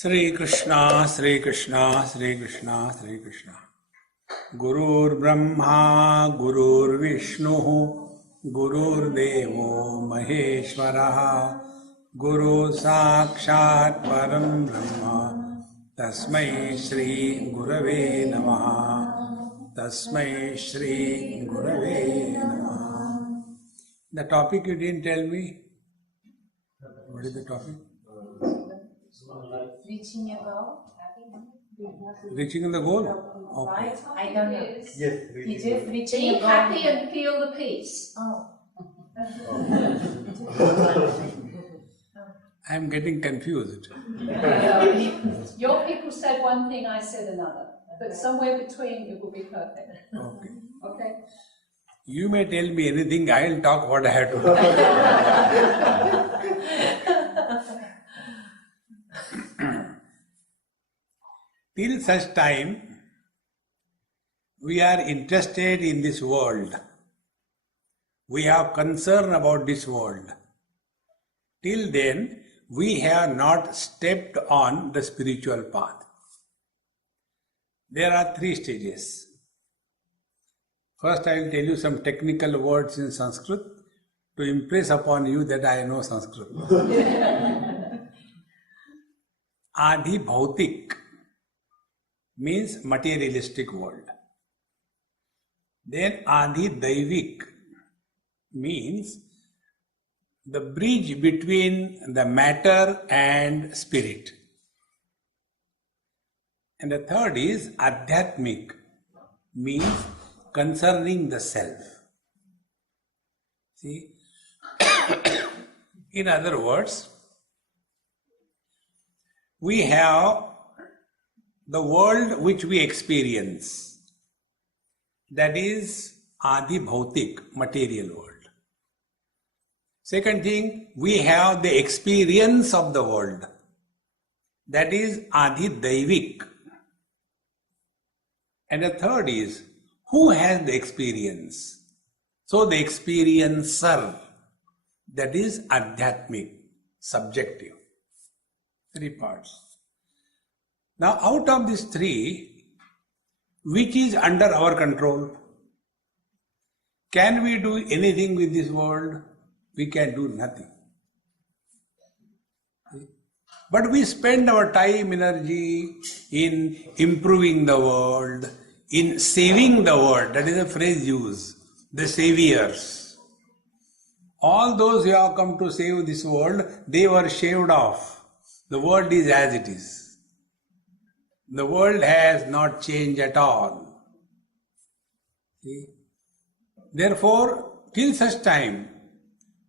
Sri Krishna, Sri Krishna, Sri Krishna, Sri Krishna. Gurur Brahma, Gurur Vishnu, Gurur Devo Maheshwaraha, Guru Sakshat Param Brahma, Tasmai Shri Gurave Namaha, Tasmai Shri Gurave Namaha. The topic you didn't tell me? What is the topic? Reaching your goal? Reaching the goal? Okay. I don't know. Yes, Reaching Be your goal. happy and feel the peace. Oh. I am getting confused. Your people said one thing, I said another. But somewhere between it will be perfect. Okay. Okay? You may tell me anything, I will talk what I have to talk. Till such time, we are interested in this world. We have concern about this world. Till then, we have not stepped on the spiritual path. There are 3 stages. First, I will tell you some technical words in Sanskrit to impress upon you that I know Sanskrit. Adi Bhautik means materialistic world. Then Adi Daivik means the bridge between the matter and spirit. And the third is Adhyatmik, means concerning the self. See? In other words, we have the world which we experience, that is Adi Bhautik, material world. Second thing, we have the experience of the world, that is Adi Daivik. And the third is, who has the experience? So the experiencer, that is Adhyatmik, subjective. 3 parts. Now, out of these 3, which is under our control? Can we do anything with this world? We can do nothing. But we spend our time, energy in improving the world, in saving the world. That is a phrase used, the saviors. All those who have come to save this world, they were shaved off. The world is as it is. The world has not changed at all. See? Therefore, till such time,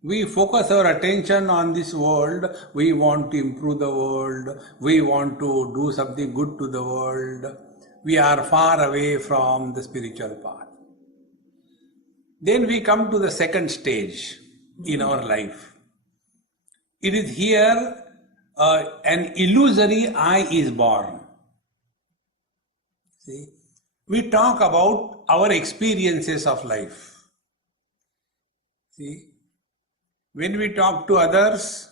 we focus our attention on this world, we want to improve the world, we want to do something good to the world, we are far away from the spiritual path. Then we come to the second stage in our life. It is here an illusory I is born. See, we talk about our experiences of life. See, when we talk to others,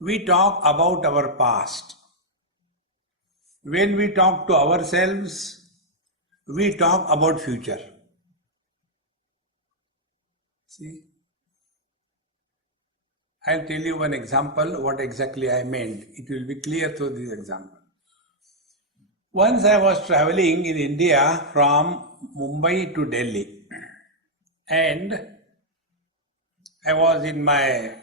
we talk about our past. When we talk to ourselves, we talk about future. See, I'll tell you one example, what exactly I meant. It will be clear through this example. Once I was traveling in India from Mumbai to Delhi, and I was in my,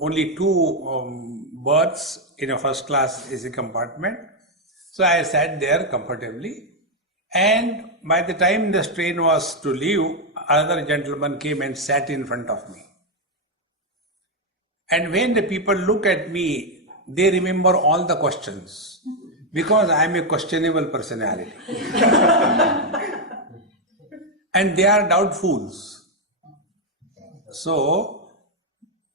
only 2 berths in a first class AC compartment. So I sat there comfortably, and by the time the train was to leave, another gentleman came and sat in front of me. And when the people look at me, they remember all the questions. Because I am a questionable personality. And they are doubtfuls. So,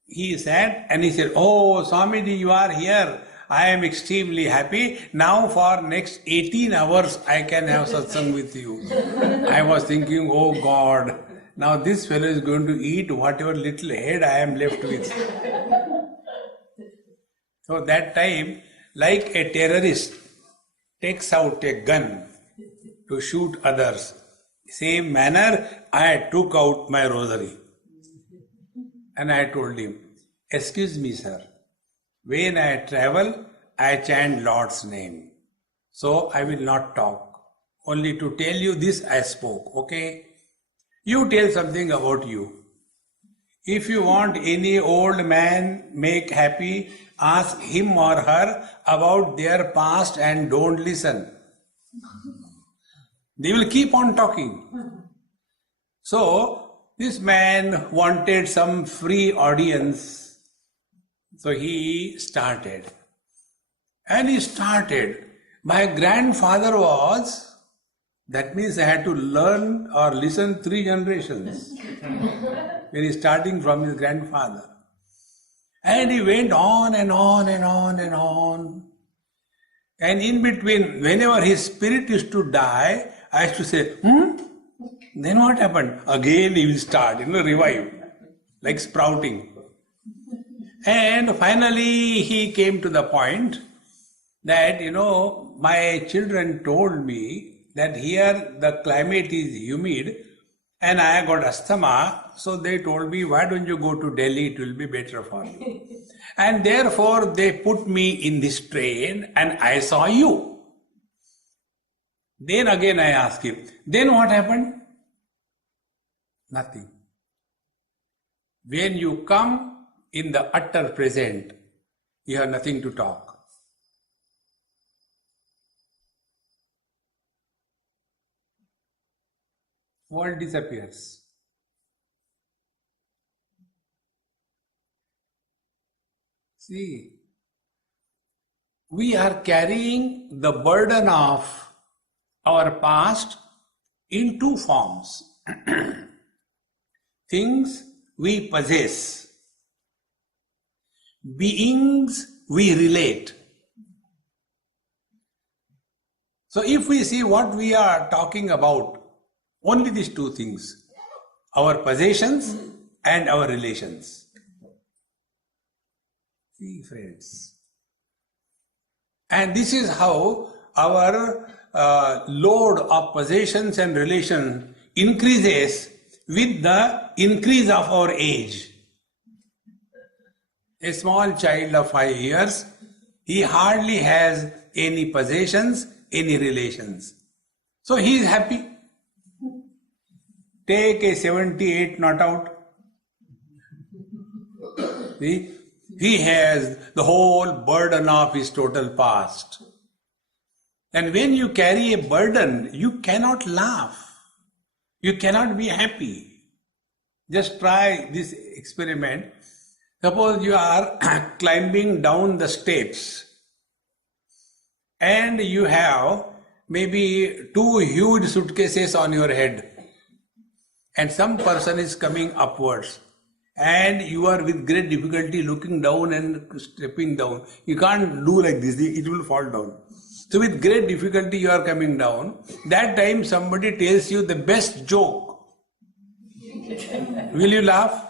he sat and he said, "Oh, Swamiji, you are here. I am extremely happy. Now for next 18 hours I can have satsang with you." I was thinking, oh God, now this fellow is going to eat whatever little head I am left with. So that time, like a terrorist takes out a gun to shoot others, same manner I took out my rosary. And I told him, excuse me sir, when I travel, I chant Lord's name. So I will not talk. Only to tell you this I spoke, okay? You tell something about you. If you want any old man make happy, ask him or her about their past and don't listen. They will keep on talking. So this man wanted some free audience. So he started. And he started. My grandfather was, that means I had to learn or listen 3 generations. When he's starting from his grandfather. And he went on and on and on and on. And in between, whenever his spirit used to die, I used to say, Then what happened? Again he will start, revive, like sprouting. And finally he came to the point that, my children told me that here the climate is humid and I got asthma. So they told me, why don't you go to Delhi? It will be better for you. And therefore they put me in this train and I saw you. Then again I asked him, then what happened? Nothing. When you come in the utter present, you have nothing to talk. World disappears. See, we are carrying the burden of our past in 2 forms. Things we possess, beings we relate. So if we see what we are talking about, only these 2 things, our possessions and our relations. See, friends. And this is how our load of possessions and relation increases with the increase of our age. A small child of 5 years, he hardly has any possessions, any relations. So he is happy. Take a 78 not out. See? He has the whole burden of his total past. And when you carry a burden, you cannot laugh. You cannot be happy. Just try this experiment. Suppose you are climbing down the steps and you have maybe 2 huge suitcases on your head and some person is coming upwards and you are with great difficulty looking down and stepping down. You can't do like this, it will fall down. So with great difficulty you are coming down. That time somebody tells you the best joke. Will you laugh?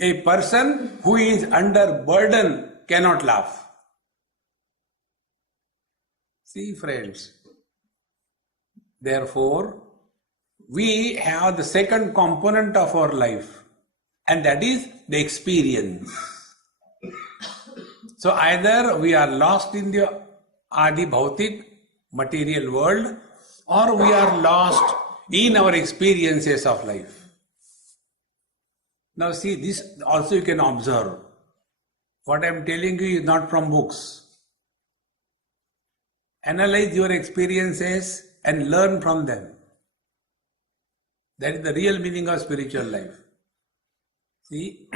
A person who is under burden cannot laugh. See, friends. Therefore, we have the second component of our life, and that is the experience. So either we are lost in the Adi Bhautik material world, or we are lost in our experiences of life. Now see, this also you can observe. What I am telling you is not from books. Analyze your experiences and learn from them. That is the real meaning of spiritual life. See,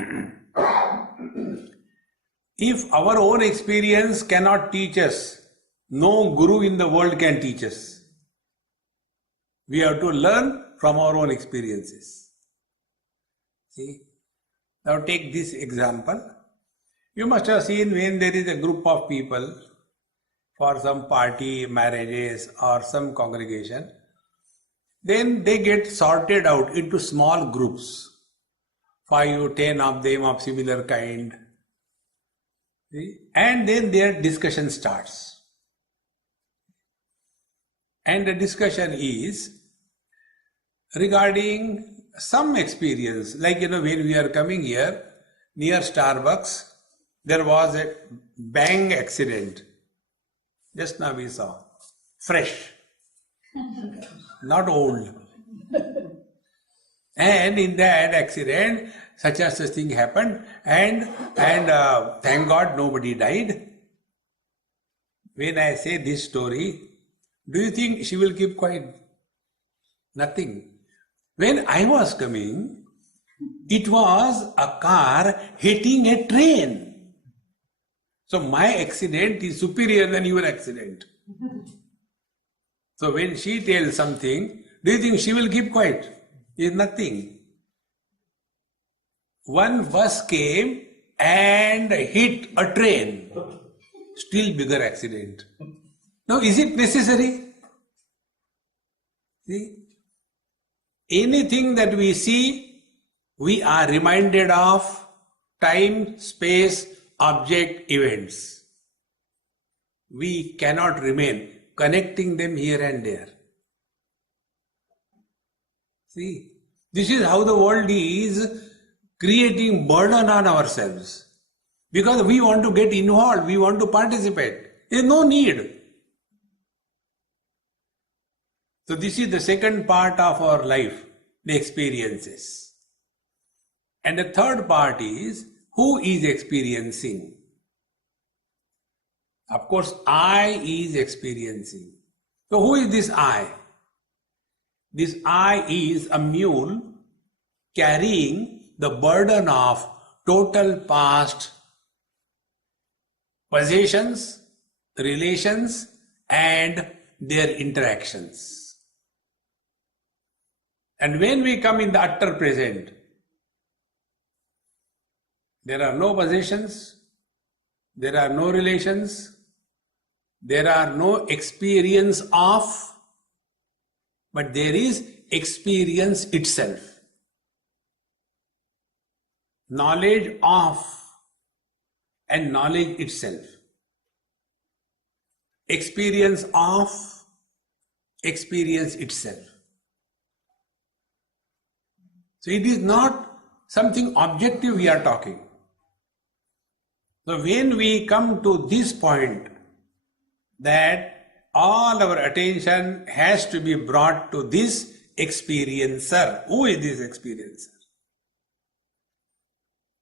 if our own experience cannot teach us, no guru in the world can teach us. We have to learn from our own experiences. See, now take this example. You must have seen when there is a group of people for some party, marriages or some congregation, then they get sorted out into small groups, 5 or 10 of them of similar kind. See? And then their discussion starts. And the discussion is regarding some experience. Like, when we are coming here, near Starbucks, there was a bang accident. Just now we saw. Fresh. Not old. And in that accident, such a such thing happened, and thank God nobody died. When I say this story, do you think she will keep quiet? Nothing. When I was coming, it was a car hitting a train. So my accident is superior than your accident. So when she tells something, do you think she will keep quiet? Is nothing. One bus came and hit a train. Still bigger accident. Now, is it necessary? See? Anything that we see, we are reminded of time, space, object, events. We cannot remain connecting them here and there. See, this is how the world is creating burden on ourselves. Because we want to get involved, we want to participate. There is no need. So this is the second part of our life, the experiences. And the third part is, who is experiencing? Of course, I is experiencing. So who is this I? This I is a mule carrying the burden of total past possessions, relations, and their interactions. And when we come in the utter present, there are no possessions, there are no relations, there are no experience of, but there is experience itself. Knowledge of and knowledge itself. Experience of, experience itself. So it is not something objective we are talking. So when we come to this point, that all our attention has to be brought to this experiencer. Who is this experiencer?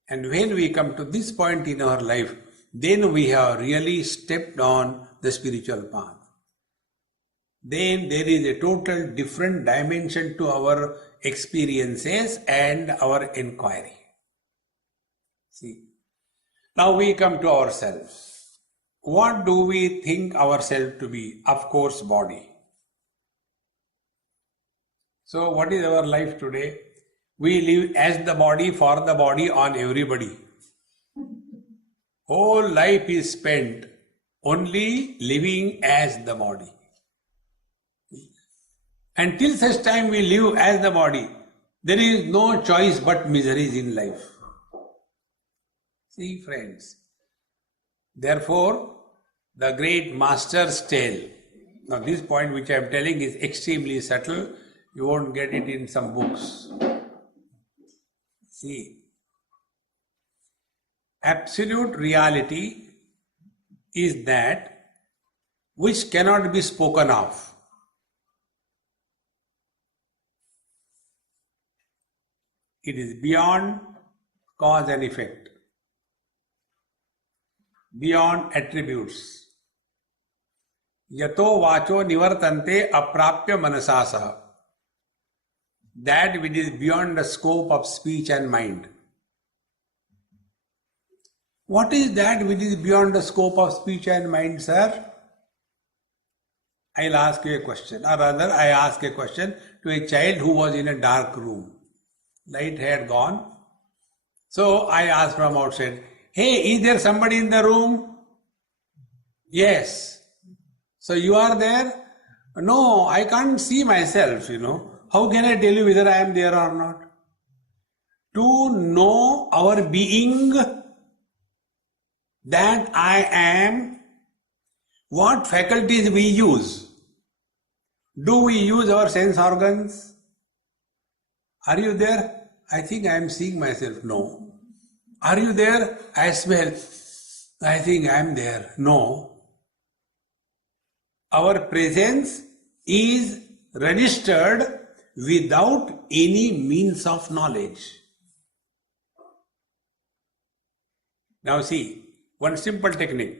And when we come to this point in our life, then we have really stepped on the spiritual path. Then there is a total different dimension to our experiences and our inquiry. See, now we come to ourselves. What do we think ourselves to be? Of course, body. So what is our life today? We live as the body, for the body, on everybody. Whole life is spent only living as the body. Until such time we live as the body, there is no choice but miseries in life. See, friends. Therefore, the great masters tell. Now this point which I am telling is extremely subtle. You won't get it in some books. See, absolute reality is that which cannot be spoken of. It is beyond cause and effect, beyond attributes. Yato vacho nivartante aprapya manasasaha. That which is beyond the scope of speech and mind. What is that which is beyond the scope of speech and mind, sir? I'll ask you a question, or rather I ask a question to a child who was in a dark room. Light had gone. So I asked from outside, hey, is there somebody in the room? Yes. So you are there? No, I can't see myself, How can I tell you whether I am there or not? To know our being, that I am, what faculties we use? Do we use our sense organs? Are you there? I think I am seeing myself. No. Are you there? I smell. I think I am there. No. Our presence is registered without any means of knowledge. Now see, one simple technique.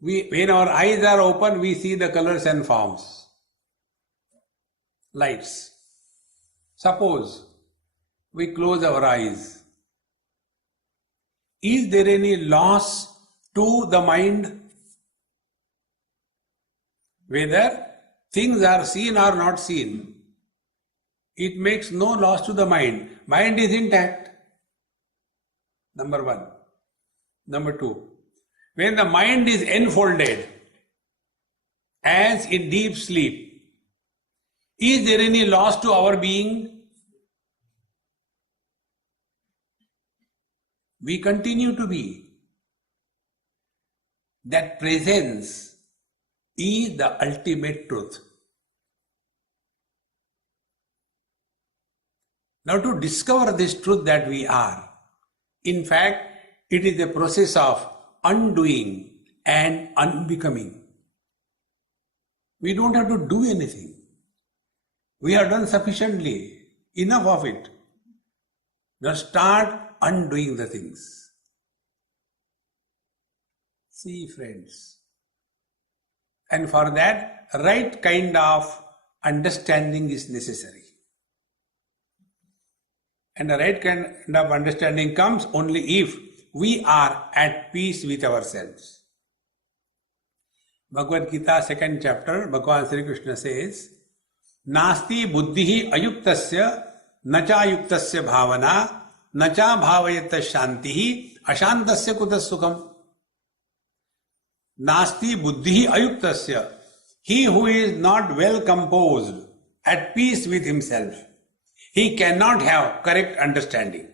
When our eyes are open, we see the colors and forms. Lights. Suppose we close our eyes. Is there any loss to the mind? Whether things are seen or not seen, it makes no loss to the mind. Mind is intact. Number one. Number two, when the mind is enfolded, as in deep sleep, is there any loss to our being? We continue to be. That presence is the ultimate truth. Now to discover this truth that we are, in fact, it is a process of undoing and unbecoming. We don't have to do anything. We have done sufficiently, enough of it. Now start undoing the things. See, friends. And for that, right kind of understanding is necessary. And the right kind of understanding comes only if we are at peace with ourselves. Bhagavad Gita, 2nd chapter, Bhagavan Sri Krishna says, Nasti buddhihi ayuktasya nacha ayuktasya bhavana nacha bhavayata shantihi ashantasya kutas sukham. Nasti buddhihi ayuktasya. He who is not well composed, at peace with himself, he cannot have correct understanding.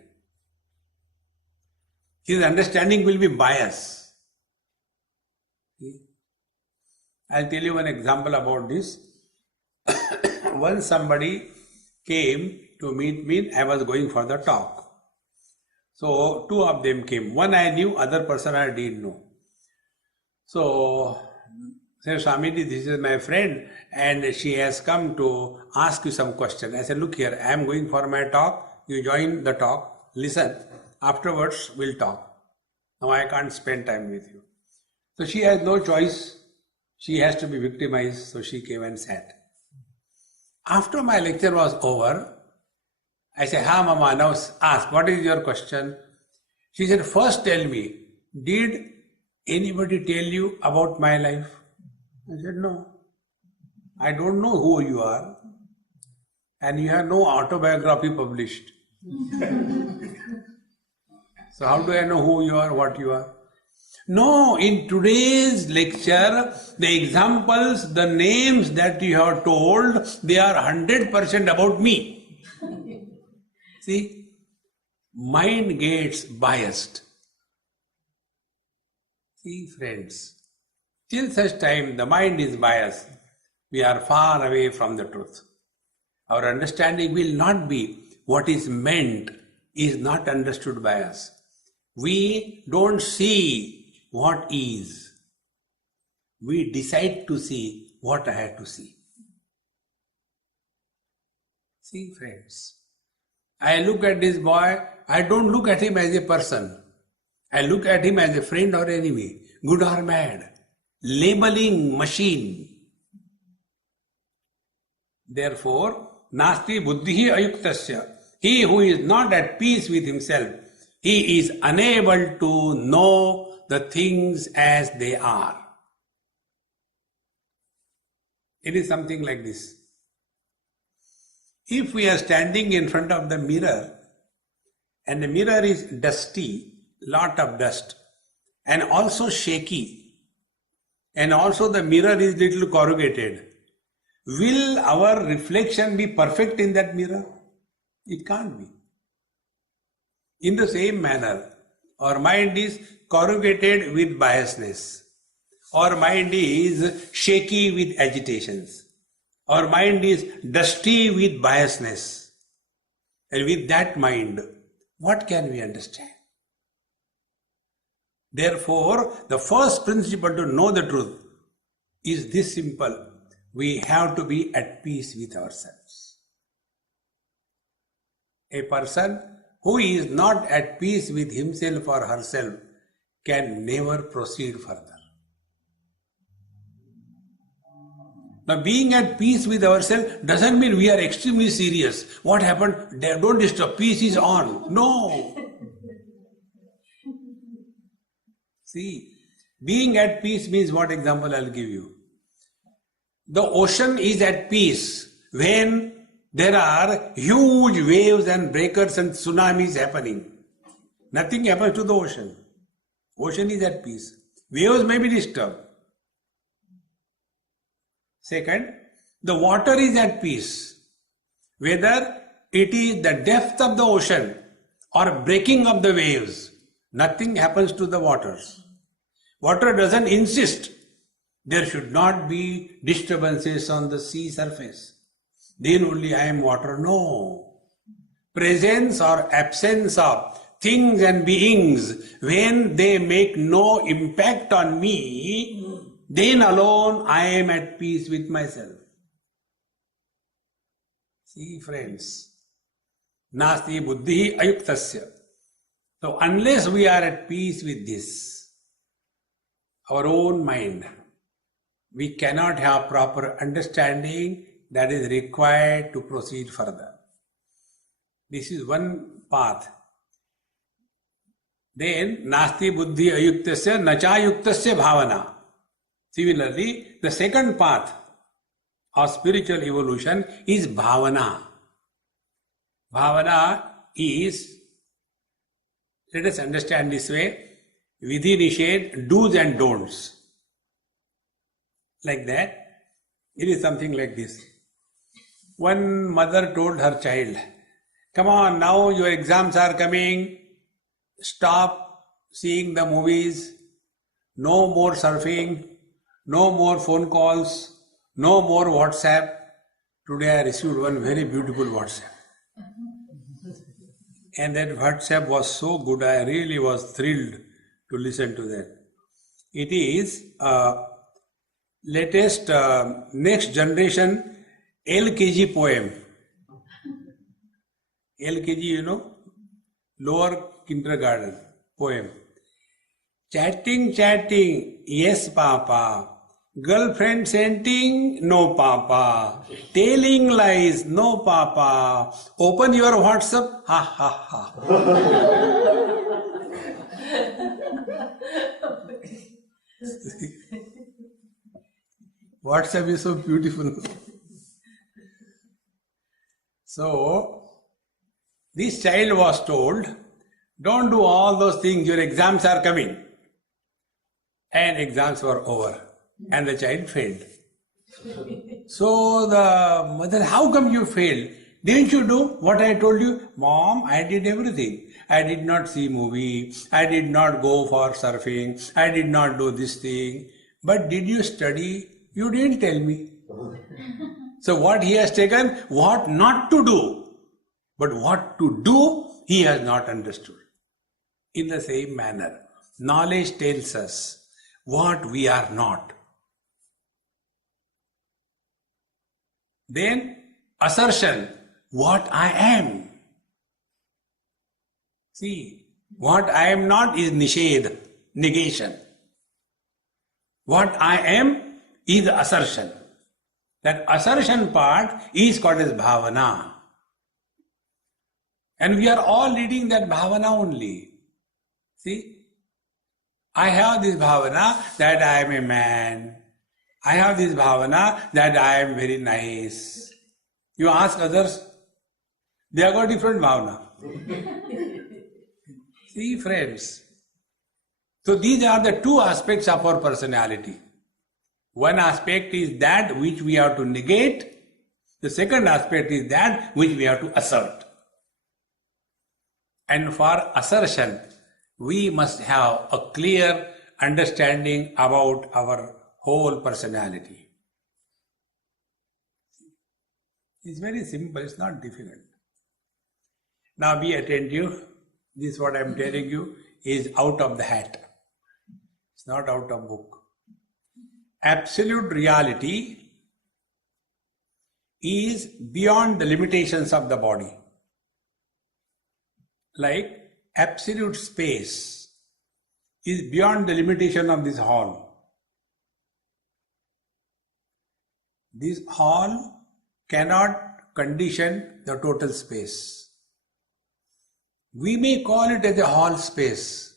His understanding will be biased. I'll tell you one example about this. Once somebody came to meet me, I was going for the talk. So two of them came. One I knew, other person I didn't know. So, said, Swamiji, this is my friend and she has come to ask you some question. I said, look here, I am going for my talk. You join the talk, listen. Afterwards, we'll talk. Now I can't spend time with you. So she has no choice. She has to be victimized. So she came and sat. After my lecture was over, I said, Ha Mama, now ask, what is your question? She said, first tell me, did anybody tell you about my life? I said, no. I don't know who you are. And you have no autobiography published. So how do I know who you are, what you are? No, in today's lecture, the examples, the names that you have told, they are 100% about me. See, mind gets biased. See, friends, till such time the mind is biased, we are far away from the truth. Our understanding will not be what is meant is not understood by us. We don't see what is. We decide to see what I have to see. See, friends, I look at this boy, I don't look at him as a person. I look at him as a friend or enemy, good or bad. Labeling machine. Therefore, nasti buddhihi ayuktasya. He who is not at peace with himself, he is unable to know the things as they are. It is something like this. If we are standing in front of the mirror and the mirror is dusty, lot of dust, and also shaky, and also the mirror is little corrugated, will our reflection be perfect in that mirror? It can't be. In the same manner, Our mind is corrugated with biasness. Our mind is shaky with agitations. Our mind is dusty with biasness. And with that mind, what can we understand? Therefore, the first principle to know the truth is this simple. We have to be at peace with ourselves. A person who is not at peace with himself or herself can never proceed further. Now, being at peace with ourselves doesn't mean we are extremely serious. What happened? Don't disturb. Peace is on. No. See, being at peace means what example I'll give you. The ocean is at peace when there are huge waves and breakers and tsunamis happening. Nothing happens to the ocean. Ocean is at peace. Waves may be disturbed. Second, the water is at peace. Whether it is the depth of the ocean or breaking of the waves, nothing happens to the waters. Water doesn't insist there should not be disturbances on the sea surface. Then only I am water. No. Presence or absence of things and beings, when they make no impact on me, then alone I am at peace with myself. See, friends, nasti buddhi ayuktasya. So unless we are at peace with this, our own mind, we cannot have proper understanding that is required to proceed further. This is one path. Then, nasti buddhi ayuktasya nachayuktasya bhavana. Similarly, the second path of spiritual evolution is bhavana. Bhavana is, let us understand this way, vidhi nishedh, do's and don'ts. Like that, it is something like this. One mother told her child, come on, now your exams are coming, stop seeing the movies, no more surfing, no more phone calls, no more WhatsApp. Today I received one very beautiful WhatsApp. And that WhatsApp was so good, I really was thrilled to listen to that. It is latest next generation LKG poem. LKG, you know, lower kindergarten poem. Chatting, yes papa. Girlfriend sending, no papa. Telling lies, no papa. Open your WhatsApp, ha ha ha. WhatsApp is so beautiful. So, this child was told, don't do all those things, your exams are coming. And exams were over. And the child failed. So the mother, how come you failed? Didn't you do what I told you? Mom, I did everything. I did not see movie. I did not go for surfing. I did not do this thing. But did you study? You didn't tell me. So what he has taken, what not to do. But what to do, he has not understood. In the same manner, knowledge tells us what we are not. Then assertion, what I am. See, what I am not is nishedh, negation. What I am is assertion. That assertion part is called as bhavana. And we are all leading that bhavana only. See, I have this bhavana that I am a man. I have this bhavana that I am very nice. You ask others, they have got different bhavana. See, friends. So these are the two aspects of our personality. One aspect is that which we have to negate. The second aspect is that which we have to assert. And for assertion, we must have a clear understanding about our whole personality. It's very simple, it's not difficult. Now be attentive. This what I am telling you is out of the hat. It's not out of book. Absolute reality is beyond the limitations of the body. Like absolute space is beyond the limitation of this hall. This hall cannot condition the total space. We may call it as a hall space,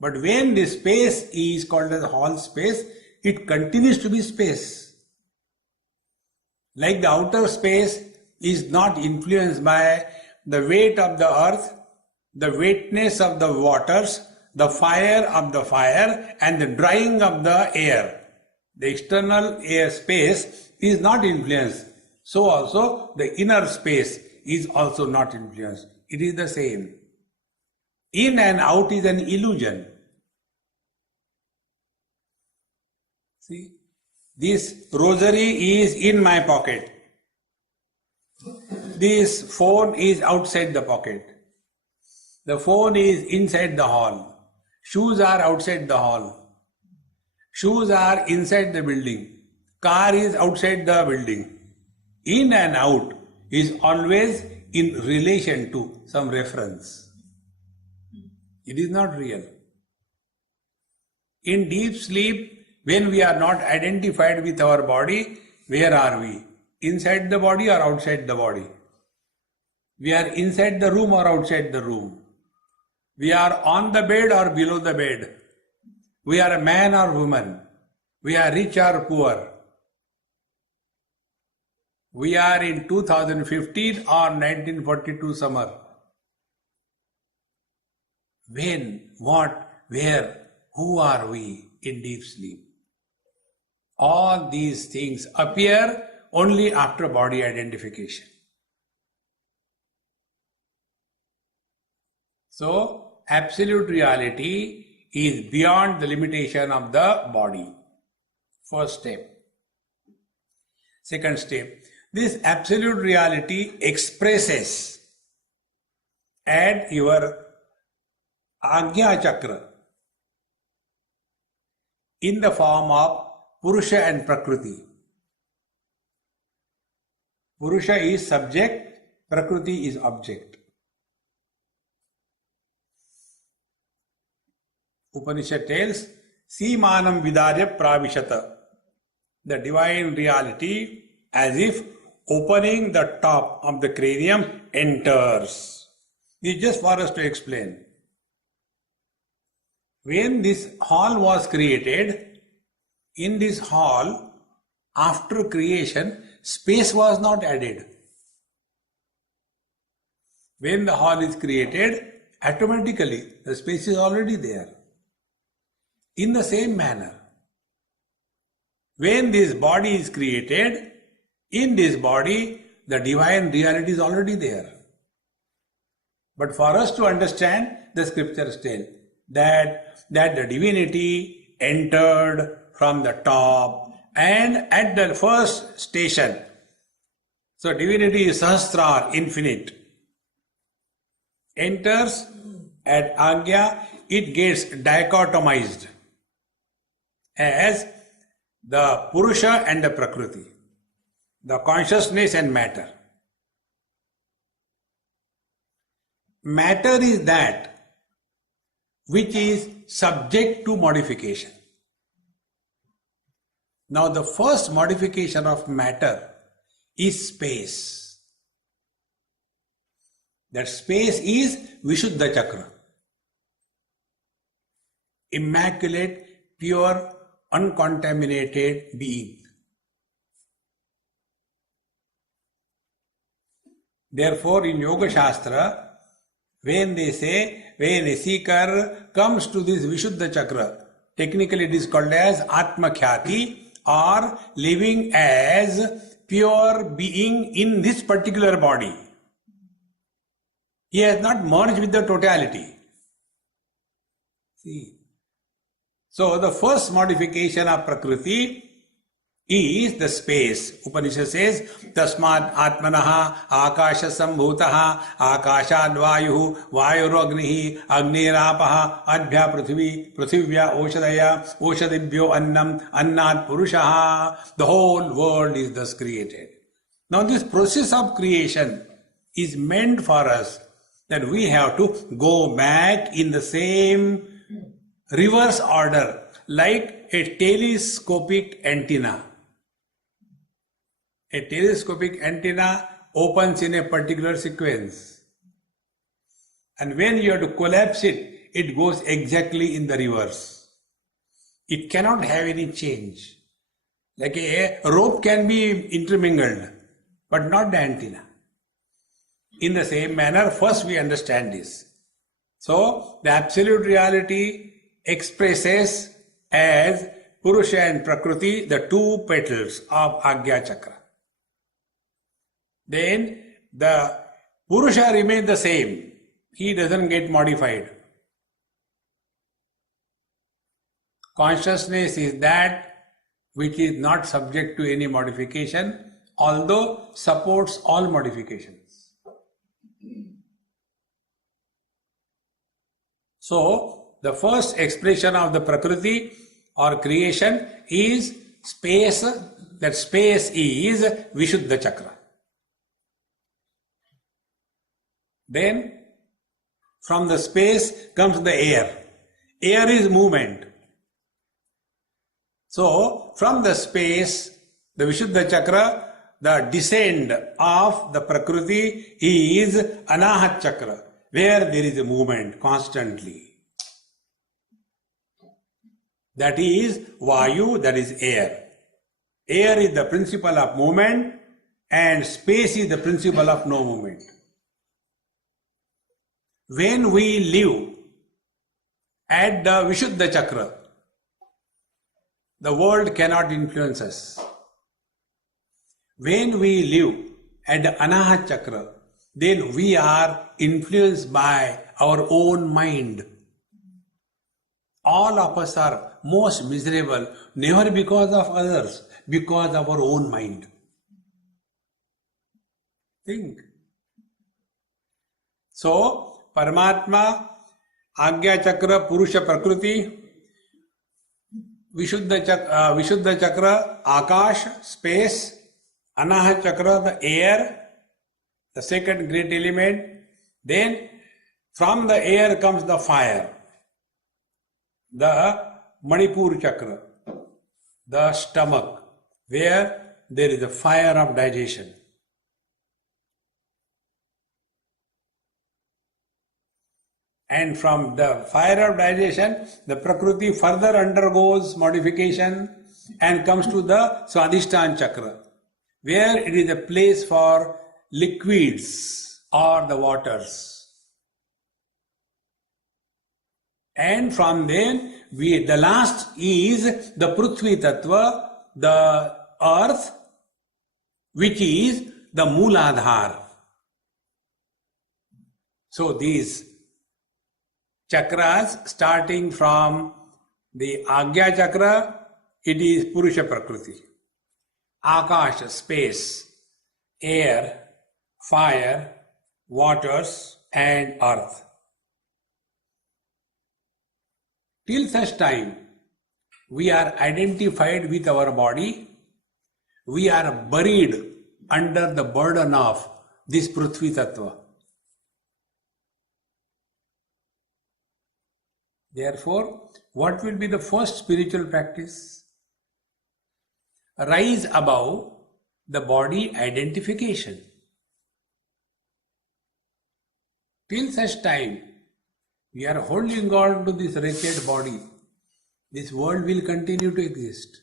but when the space is called as hall space, it continues to be space. Like the outer space is not influenced by the weight of the earth, the weightness of the waters, the fire of the fire, and the drying of the air. The external air space is not influenced. So also the inner space is also not influenced. It is the same. In and out is an illusion. See, this rosary is in my pocket. This phone is outside the pocket. The phone is inside the hall. Shoes are outside the hall. Shoes are inside the building. Car is outside the building. In and out is always in relation to some reference. It is not real. In deep sleep, when we are not identified with our body, where are we? Inside the body or outside the body? We are inside the room or outside the room? We are on the bed or below the bed? We are a man or woman? We are rich or poor? We are in 2015 or 1942 summer. When, what, where, who are we in deep sleep? All these things appear only after body identification. So, absolute reality is beyond the limitation of the body. First step. Second step. This absolute reality expresses at your Agnya Chakra in the form of Purusha and Prakriti. Purusha is subject, Prakriti is object. Upanishad tells, Simanam Vidarya Pravishata. The divine reality, as if opening the top of the cranium, enters. It's just for us to explain. When this hall was created, in this hall, after creation, space was not added. When the hall is created, automatically the space is already there. In the same manner, when this body is created, in this body, the divine reality is already there. But for us to understand, the scriptures tell that the divinity entered from the top and at the first station. So divinity is Sahasrar, infinite. Enters at Agya, it gets dichotomized as the Purusha and the Prakriti, the consciousness and matter. Matter is that which is subject to modification. Now the first modification of matter is space. That space is Vishuddha Chakra. Immaculate, pure, uncontaminated being. Therefore, in Yoga Shastra, when they say, when a seeker comes to this Vishuddha Chakra, technically it is called as Atma Khyati, or living as pure being in this particular body. He has not merged with the totality. See. So the first modification of Prakriti is the space. Upanishad says, Tasmat Atmanaha Akasha Sambhutaha Akashad Vayu Vayuragnihi Agnirapaha Adbhya Prithvi Prithivya Oshadaya Oshadibhyo Annam Annat Purushaha. The whole world is thus created. Now this process of creation is meant for us that we have to go back in the same reverse order, like a telescopic antenna. A telescopic antenna opens in a particular sequence. And when you have to collapse it, it goes exactly in the reverse. It cannot have any change. Like a rope can be intermingled, but not the antenna. In the same manner, first we understand this. So, the absolute reality expresses as Purusha and Prakriti, the two petals of Agya Chakra. Then the Purusha remains the same. He doesn't get modified. Consciousness is that which is not subject to any modification, although supports all modifications. So, the first expression of the Prakriti or creation is space. That space is Vishuddha Chakra. Then, from the space comes the air. Air is movement. So, from the space, the Vishuddha Chakra, the descent of the Prakriti is Anahat Chakra, where there is a movement constantly. That is Vayu, that is air. Air is the principle of movement and space is the principle of no movement. When we live at the Vishuddha Chakra, the world cannot influence us. When we live at the Anahat Chakra, then we are influenced by our own mind. All of us are most miserable, never because of others, because of our own mind. Think. So, Paramatma, Agya Chakra, Purusha Prakriti, Vishuddha Chakra, Akash, space, Anahat Chakra, the air, the second great element. Then from the air comes the fire, the Manipur Chakra, the stomach, where there is a fire of digestion. And from the fire of digestion, the Prakriti further undergoes modification and comes to the Swadhisthana Chakra, where it is a place for liquids or the waters. And from then, the last is the Prithvi Tattva, the earth, which is the Mooladhar. So these chakras, starting from the Agya Chakra, it is Purusha Prakriti. Akash, space, air, fire, waters and earth. Till such time we are identified with our body, we are buried under the burden of this Prithvi Tattva. Therefore, what will be the first spiritual practice? Rise above the body identification. Till such time, we are holding on to this wretched body. This world will continue to exist.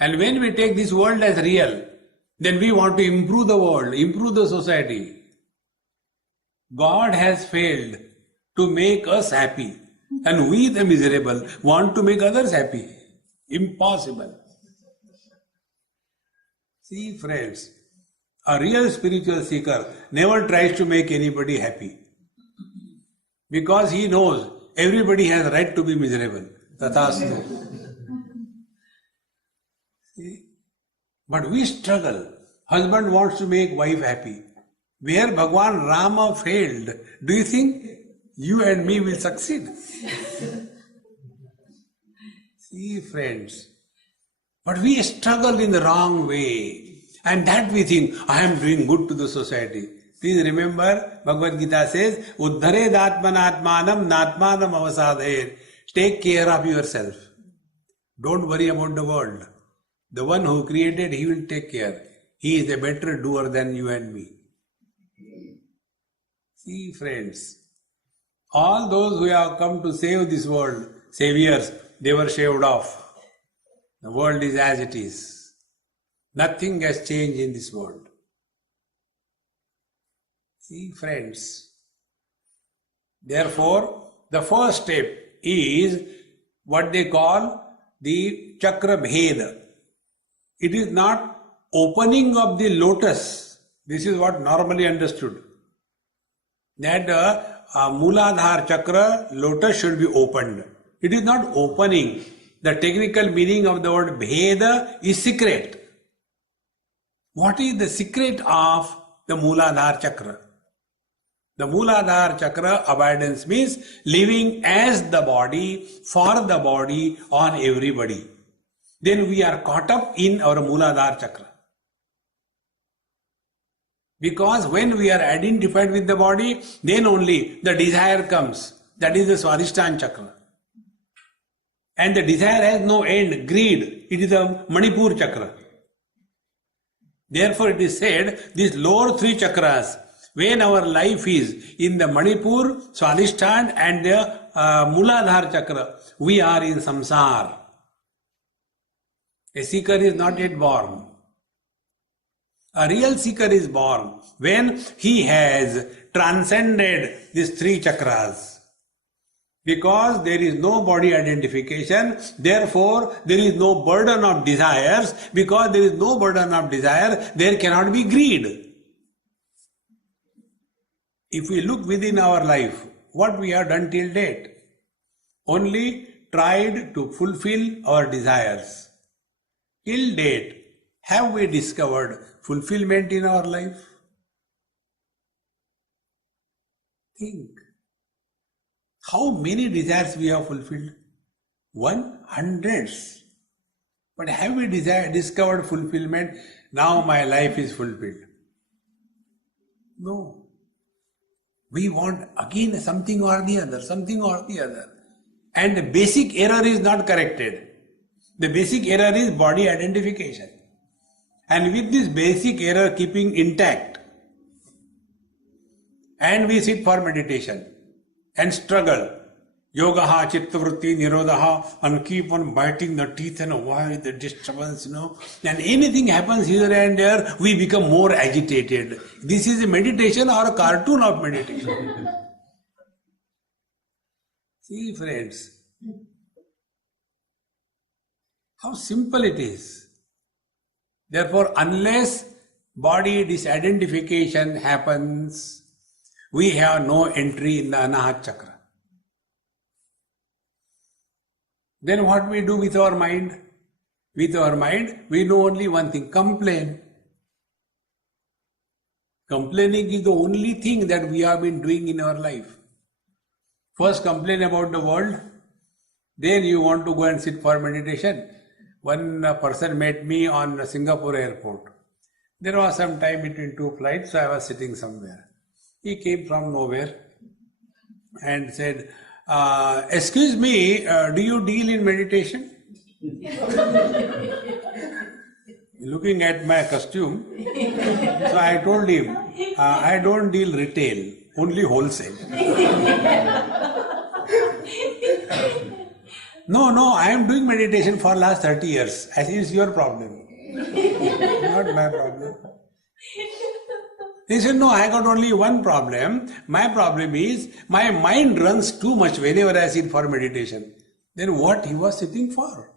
And when we take this world as real, then we want to improve the world, improve the society. God has failed to make us happy, and we, the miserable, want to make others happy. Impossible. See, friends, a real spiritual seeker never tries to make anybody happy. Because he knows everybody has right to be miserable. Tathastu. See? But we struggle. Husband wants to make wife happy. Where Bhagwan Rama failed, do you think you and me will succeed? See, friends. But we struggle in the wrong way. And that we think, I am doing good to the society. Please remember, Bhagavad Gita says, Uddhared atmanatmanam natmanam avasadher. Take care of yourself. Don't worry about the world. The one who created, he will take care. He is a better doer than you and me. See, friends, all those who have come to save this world, saviors, they were shaved off. The world is as it is. Nothing has changed in this world. See, friends, therefore, the first step is what they call the chakra bheda. It is not opening of the lotus. This is what normally understood. That Mooladhara chakra, lotus should be opened. It is not opening. The technical meaning of the word bheda is secret. What is the secret of the Mooladhara chakra? The Mooladhara chakra abidance means living as the body, for the body, on everybody. Then we are caught up in our Mooladhara chakra. Because when we are identified with the body, then only the desire comes. That is the Swadhisthana chakra. And the desire has no end, greed. It is the Manipur chakra. Therefore it is said, these lower three chakras, when our life is in the Manipur, Swadhisthana and the Mooladhara chakra, we are in samsara. A seeker is not yet born. A real seeker is born when he has transcended these three chakras. Because there is no body identification, therefore there is no burden of desires. Because there is no burden of desire, there cannot be greed. If we look within our life, what we have done till date? Only tried to fulfill our desires. Till date, have we discovered fulfillment in our life? Think. How many desires we have fulfilled? Hundreds. But have we discovered fulfillment? Now my life is fulfilled. No. We want again something or the other. And the basic error is not corrected. The basic error is body identification. And with this basic error keeping intact, and we sit for meditation and struggle. Yogaha, chittavritti, nirodha, and keep on biting the teeth and avoid the disturbance, And anything happens here and there, we become more agitated. This is a meditation or a cartoon of meditation. See, friends, how simple it is. Therefore, unless body disidentification happens, we have no entry in the Anahat chakra. Then what we do with our mind? With our mind, we know only one thing, complain. Complaining is the only thing that we have been doing in our life. First complain about the world, then you want to go and sit for meditation. One person met me on Singapore airport. There was some time between two flights, so I was sitting somewhere. He came from nowhere and said, excuse me, do you deal in meditation? Looking at my costume, so I told him, I don't deal retail, only wholesale. No, I am doing meditation for last 30 years. As it's your problem, not my problem. He said, no, I got only one problem. My problem is, my mind runs too much whenever I sit for meditation. Then what he was sitting for?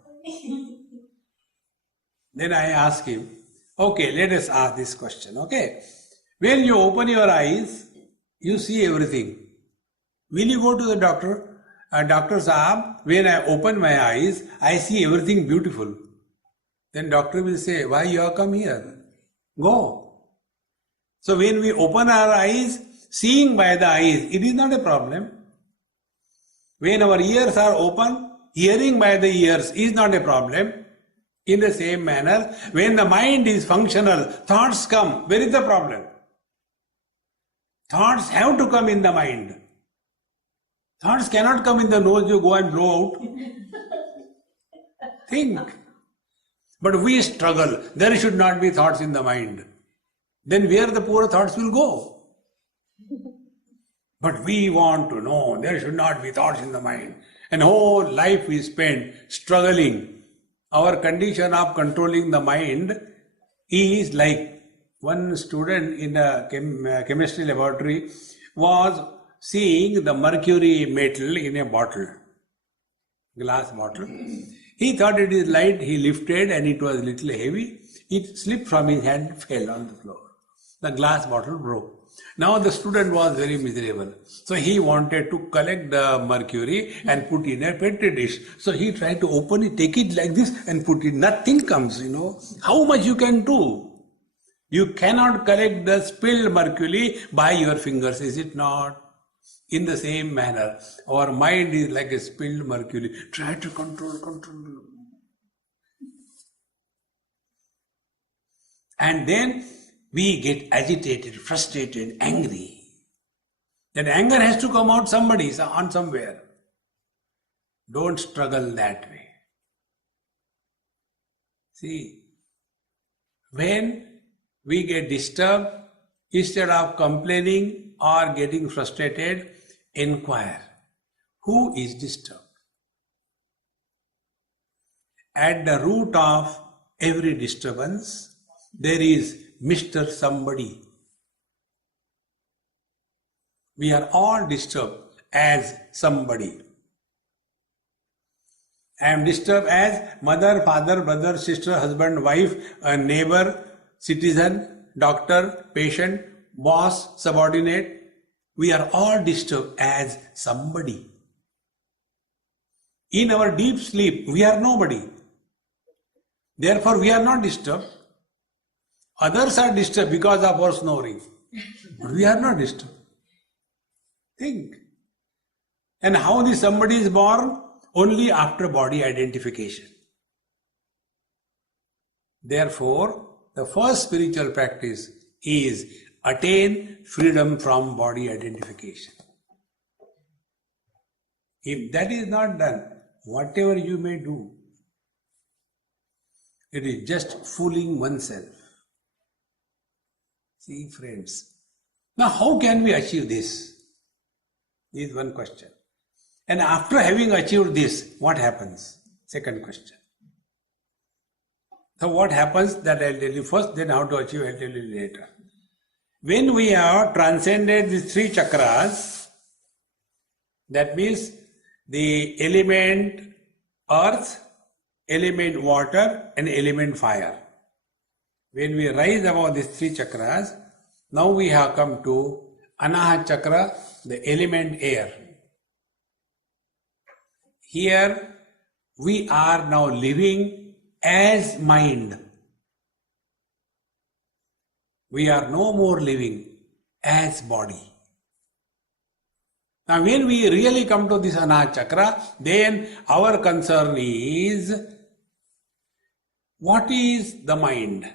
Then I asked him, okay, let us ask this question, okay? When you open your eyes, you see everything. Will you go to the doctor? Doctor Saab, when I open my eyes, I see everything beautiful. Then doctor will say, why you have come here? Go. So when we open our eyes, seeing by the eyes, it is not a problem. When our ears are open, hearing by the ears is not a problem. In the same manner, when the mind is functional, thoughts come. Where is the problem? Thoughts have to come in the mind. Thoughts cannot come in the nose, you go and blow out. Think. But we struggle. There should not be thoughts in the mind. Then where the poor thoughts will go? But we want to know there should not be thoughts in the mind. And whole life we spend struggling. Our condition of controlling the mind is like one student in a chemistry laboratory was seeing the mercury metal in a bottle, glass bottle. He thought it is light, he lifted and it was a little heavy. It slipped from his hand, fell on the floor. The glass bottle broke. Now the student was very miserable. So he wanted to collect the mercury and put in a petri dish. So he tried to open it, take it like this and put it. Nothing comes, How much you can do? You cannot collect the spilled mercury by your fingers, is it not? In the same manner, our mind is like a spilled mercury. Try to control. And then we get agitated, frustrated, angry. That anger has to come out on somewhere. Don't struggle that way. See, when we get disturbed, instead of complaining or getting frustrated, inquire, who is disturbed? At the root of every disturbance, there is Mr. Somebody. We are all disturbed as somebody. I am disturbed as mother, father, brother, sister, husband, wife, a neighbor, citizen, doctor, patient, boss, subordinate. We are all disturbed as somebody. In our deep sleep, we are nobody. Therefore, we are not disturbed. Others are disturbed because of our snoring. But we are not disturbed. Think. And how this somebody is born? Only after body identification. Therefore, the first spiritual practice is attain freedom from body identification. If that is not done, whatever you may do, it is just fooling oneself. See, friends. Now, how can we achieve this? Is one question. And after having achieved this, what happens? Second question. So what happens, that I'll tell you first, then how to achieve I'll tell you later. When we have transcended these three chakras, that means the element earth, element water and element fire. When we rise above these three chakras, now we have come to Anahat chakra, the element air. Here we are now living as mind. We are no more living as body. Now when we really come to this Anahat chakra, then our concern is, what is the mind?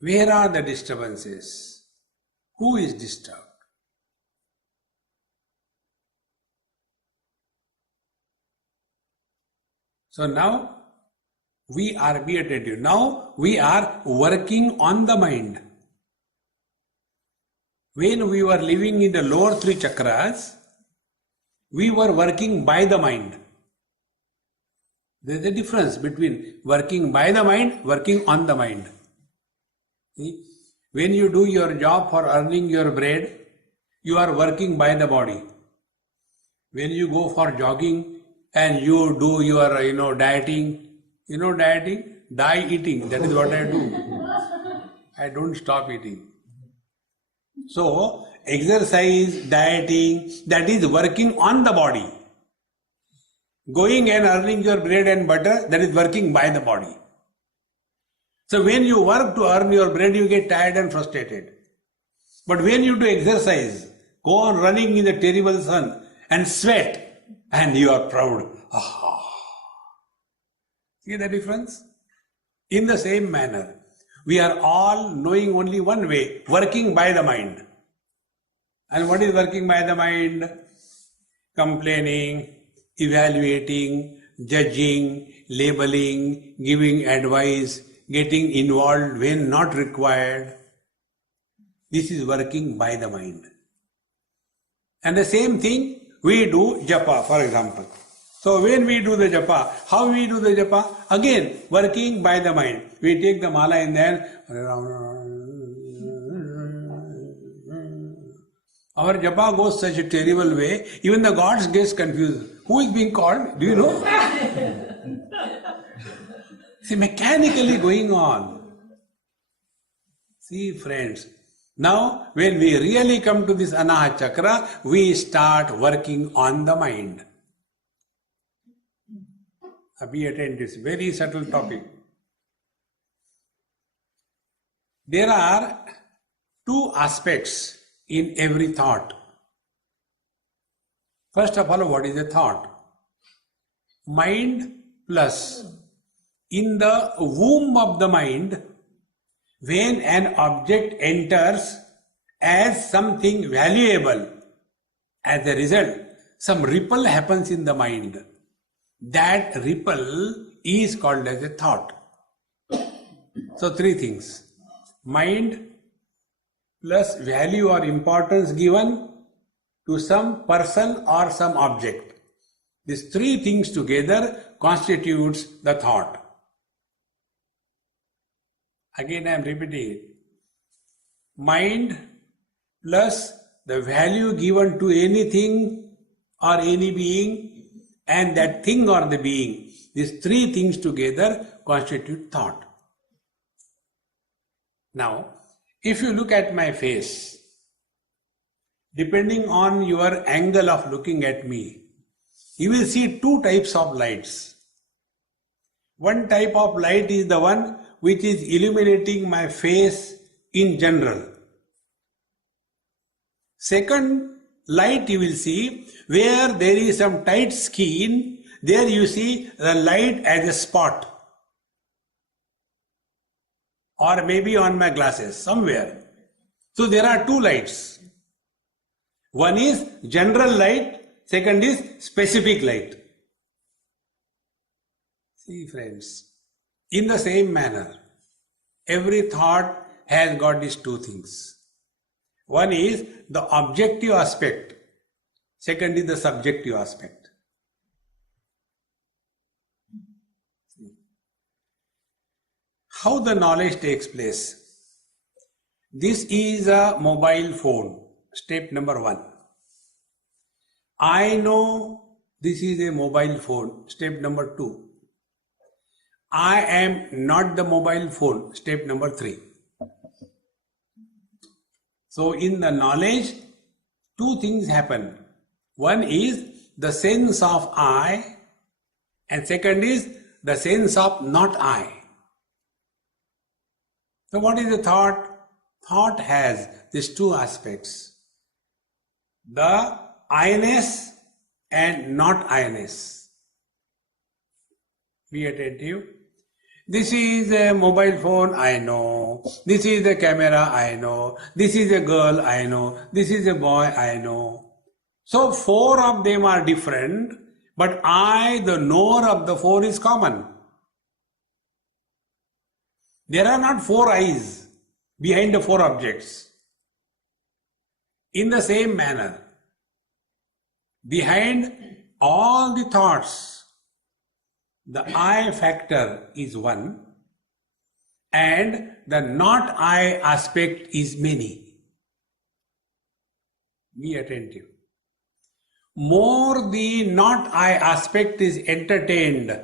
Where are the disturbances? Who is disturbed? So now we are be attentive. Now we are working on the mind. When we were living in the lower three chakras, we were working by the mind. There is a difference between working by the mind, working on the mind. See? When you do your job for earning your bread, you are working by the body. When you go for jogging and you do your dieting, die eating, that is what I do. I don't stop eating. So, exercise, dieting, that is working on the body. Going and earning your bread and butter, that is working by the body. So when you work to earn your bread, you get tired and frustrated. But when you do exercise, go on running in the terrible sun and sweat, and you are proud. Ah. See the difference? In the same manner, we are all knowing only one way, working by the mind. And what is working by the mind? Complaining, evaluating, judging, labeling, giving advice, getting involved when not required. This is working by the mind. And the same thing we do japa, for example. So when we do the japa, how we do the japa? Again, working by the mind. We take the mala and then our japa goes such a terrible way, even the gods get confused. Who is being called? Do you know? See, mechanically going on. See, friends, now when we really come to this Anahat Chakra, we start working on the mind. Be attentive, it's a very subtle topic. There are two aspects in every thought. First of all, what is a thought? Mind plus. In the womb of the mind, when an object enters as something valuable, as a result, some ripple happens in the mind. That ripple is called as a thought. So three things. Mind plus value or importance given to some person or some object. These three things together constitutes the thought. Again I am repeating it. Mind plus the value given to anything or any being and that thing or the being. These three things together constitute thought. Now, if you look at my face, depending on your angle of looking at me, you will see two types of lights. One type of light is the one which is illuminating my face in general. Second light you will see where there is some tight skin, there you see the light as a spot. Or maybe on my glasses, somewhere. So there are two lights. One is general light, second is specific light. See friends, in the same manner, every thought has got these two things. One is the objective aspect, second is the subjective aspect. How the knowledge takes place? This is a mobile phone, step number 1. I know this is a mobile phone, step number 2. I am not the mobile phone, step number 3. So in the knowledge, two things happen. One is the sense of I, and second is the sense of not I. So what is the thought? Thought has these two aspects. The I-ness and not I-ness. Be attentive. This is a mobile phone, I know. This is a camera, I know. This is a girl, I know. This is a boy, I know. So 4 of them are different, but I, the knower of the 4, is common. There are not 4 eyes behind the 4 objects. In the same manner, behind all the thoughts, the I factor is one, and the not I aspect is many. Be attentive. More the not I aspect is entertained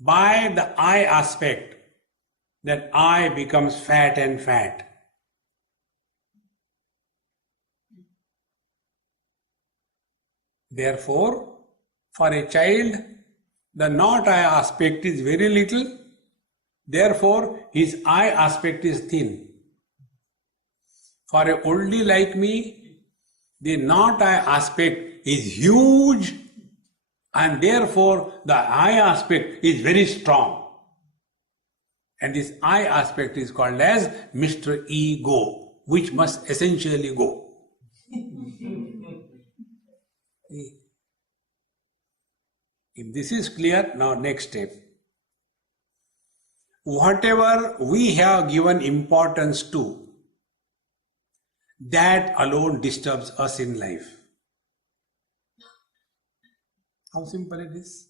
by the I aspect, then I becomes fat and fat. Therefore, for a child, the not I aspect is very little. Therefore, his I aspect is thin. For a oldie like me, the not I aspect is huge, and therefore the I aspect is very strong. And this I aspect is called as Mr. Ego, which must essentially go. If this is clear, now next step. Whatever we have given importance to, that alone disturbs us in life. How simple it is.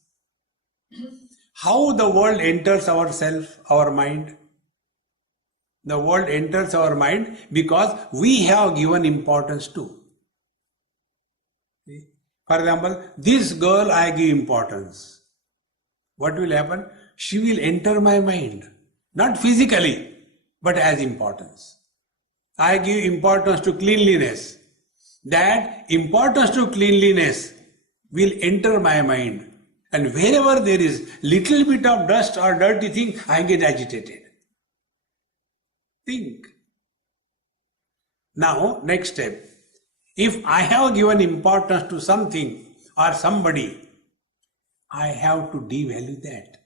How the world enters our self, our mind. The world enters our mind because we have given importance to. For example, this girl I give importance. What will happen? She will enter my mind. Not physically, but as importance. I give importance to cleanliness. That importance to cleanliness will enter my mind. And wherever there is little bit of dust or dirty thing, I get agitated. Think. Now, next step. If I have given importance to something or somebody, I have to devalue that.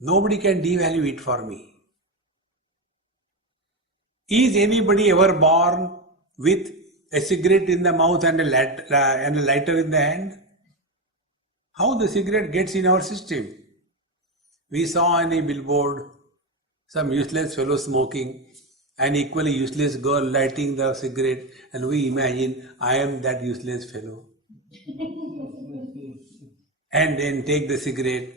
Nobody can devalue it for me. Is anybody ever born with a cigarette in the mouth and a lighter in the hand? How the cigarette gets in our system? We saw on a billboard some useless fellow smoking, an equally useless girl lighting the cigarette, and we imagine, I am that useless fellow. And then take the cigarette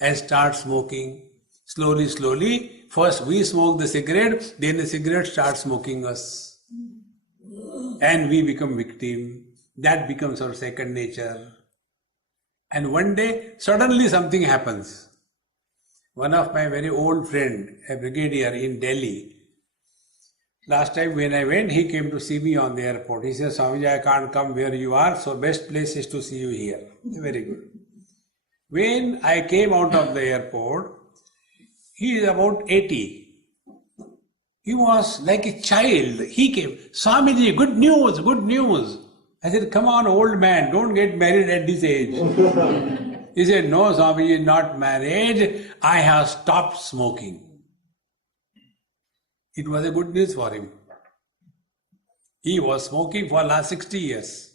and start smoking. Slowly, slowly, first we smoke the cigarette, then the cigarette starts smoking us. And we become victim. That becomes our second nature. And one day, suddenly something happens. One of my very old friend, a brigadier in Delhi, last time when I went, he came to see me on the airport. He said, Swamiji, I can't come where you are, so best place is to see you here. Very good. When I came out of the airport, he is about 80. He was like a child. He came, Swamiji, good news, good news. I said, come on, old man, don't get married at this age. He said, no, Swamiji, not married. I have stopped smoking. It was a good news for him. He was smoking for the last 60 years.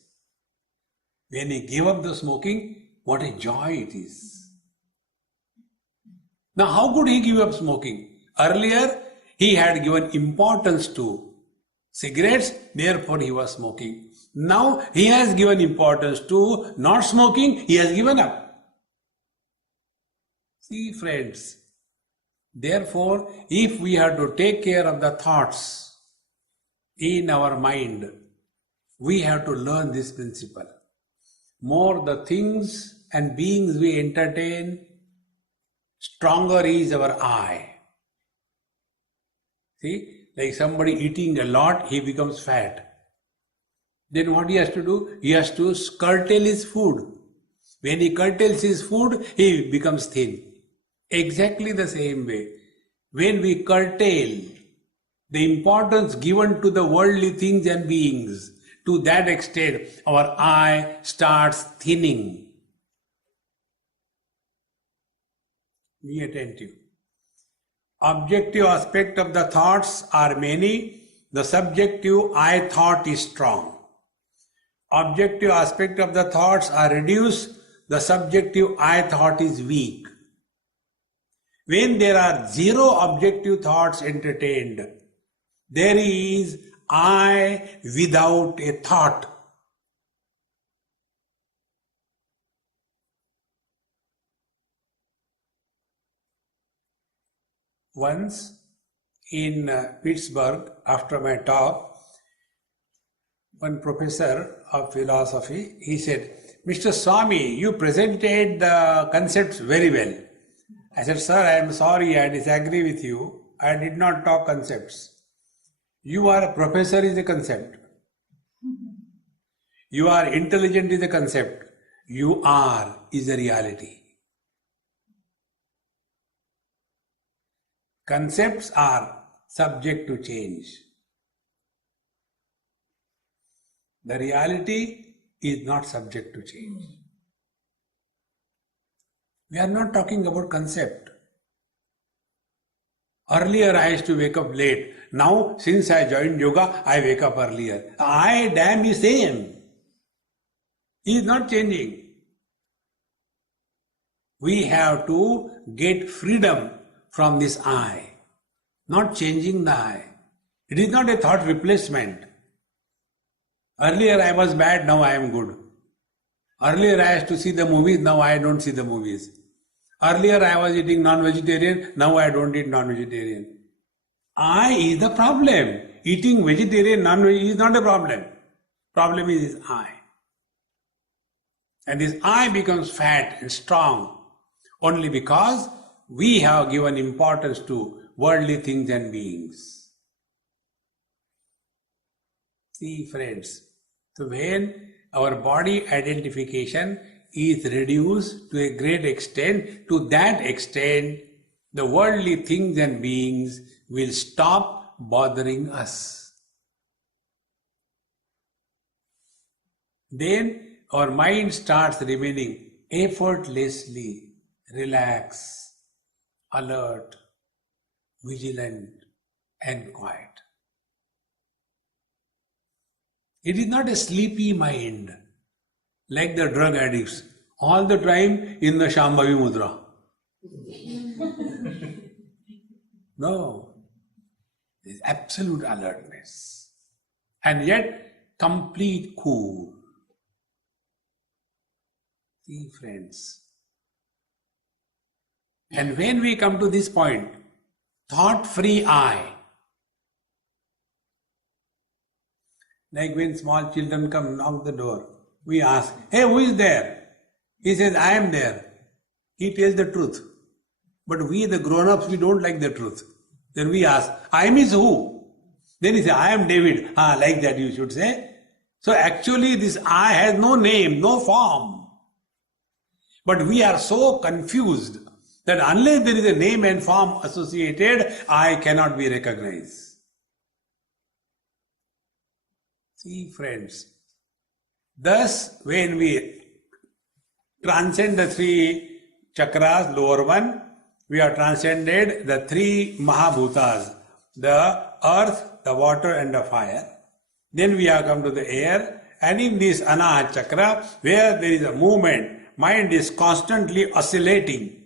When he gave up the smoking, what a joy it is. Now, how could he give up smoking? Earlier, he had given importance to cigarettes, therefore he was smoking. Now, he has given importance to not smoking, he has given up. See, friends, therefore, if we have to take care of the thoughts in our mind, we have to learn this principle. More the things and beings we entertain, stronger is our I. See, like somebody eating a lot, he becomes fat. Then what he has to do? He has to curtail his food. When he curtails his food, he becomes thin. Exactly the same way. When we curtail the importance given to the worldly things and beings, to that extent, our I starts thinning. Be attentive. Objective aspect of the thoughts are many. The subjective I thought is strong. Objective aspect of the thoughts are reduced. The subjective I thought is weak. When there are zero objective thoughts entertained, there is I without a thought. Once in Pittsburgh, after my talk, one professor of philosophy, he said, Mr. Swami, you presented the concepts very well. I said, sir, I am sorry, I disagree with you. I did not talk concepts. You are a professor is a concept. You are intelligent is a concept. You are is a reality. Concepts are subject to change. The reality is not subject to change. We are not talking about concept. Earlier I used to wake up late. Now, since I joined yoga, I wake up earlier. I damn is same. He is not changing. We have to get freedom from this I, not changing the I. It is not a thought replacement. Earlier I was bad, now I am good. Earlier I used to see the movies, now I don't see the movies. Earlier I was eating non-vegetarian, now I don't eat non-vegetarian. I is the problem. Eating vegetarian, non-vegetarian is not a problem. Problem is I. And this I becomes fat and strong only because we have given importance to worldly things and beings. See, friends, so when our body identification is reduced to a great extent, to that extent, the worldly things and beings will stop bothering us. Then our mind starts remaining effortlessly relaxed, alert, vigilant, and quiet. It is not a sleepy mind like the drug addicts, all the time in the Shambhavi Mudra. No, there is absolute alertness and yet complete cool. See, friends. And when we come to this point, thought-free I, like when small children come knock the door, we ask, hey, who is there? He says, I am there. He tells the truth. But we, the grown-ups, we don't like the truth. Then we ask, I am is who? Then he says, I am David. Like that you should say. So actually this I has no name, no form. But we are so confused that unless there is a name and form associated, I cannot be recognized. See, friends, thus when we transcend the three chakras, lower one, we have transcended the three Mahabhutas, the earth, the water and the fire. Then we have come to the air, and in this Anahat chakra, where there is a movement, mind is constantly oscillating.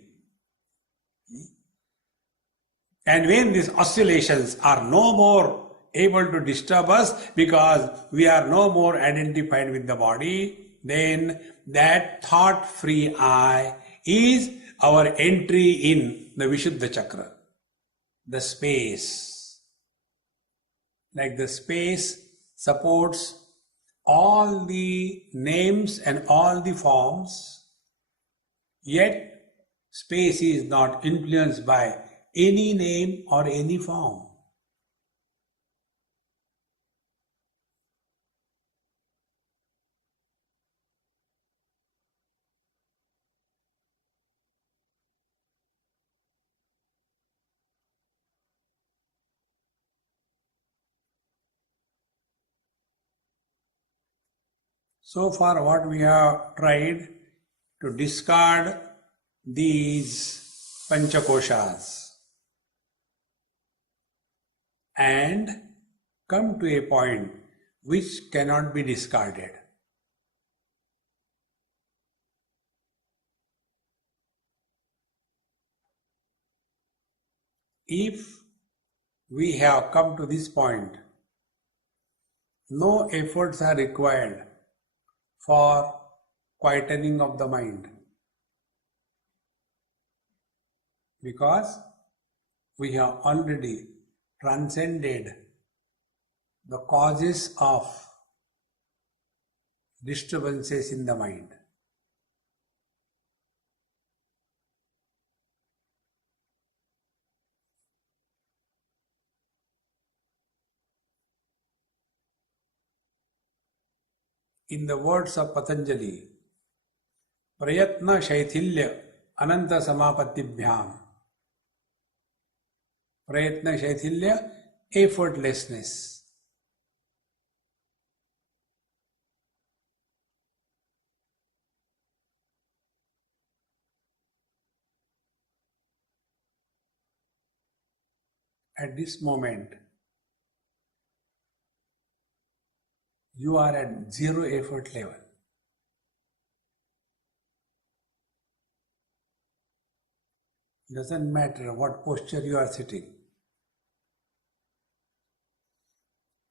And when these oscillations are no more able to disturb us because we are no more identified with the body, then that thought-free I is our entry in the Vishuddha chakra, the space. Like the space supports all the names and all the forms, yet space is not influenced by any name or any form. So far what we have tried to discard these panchakoshas and come to a point which cannot be discarded. If we have come to this point, no efforts are required for quietening of the mind, because we have already transcended the causes of disturbances in the mind. In the words of Patanjali, Prayatna Shaithilya Ananta Samapatibhyam. Prayatna Shaithilya, effortlessness. At this moment, you are at zero effort level. Doesn't matter what posture you are sitting.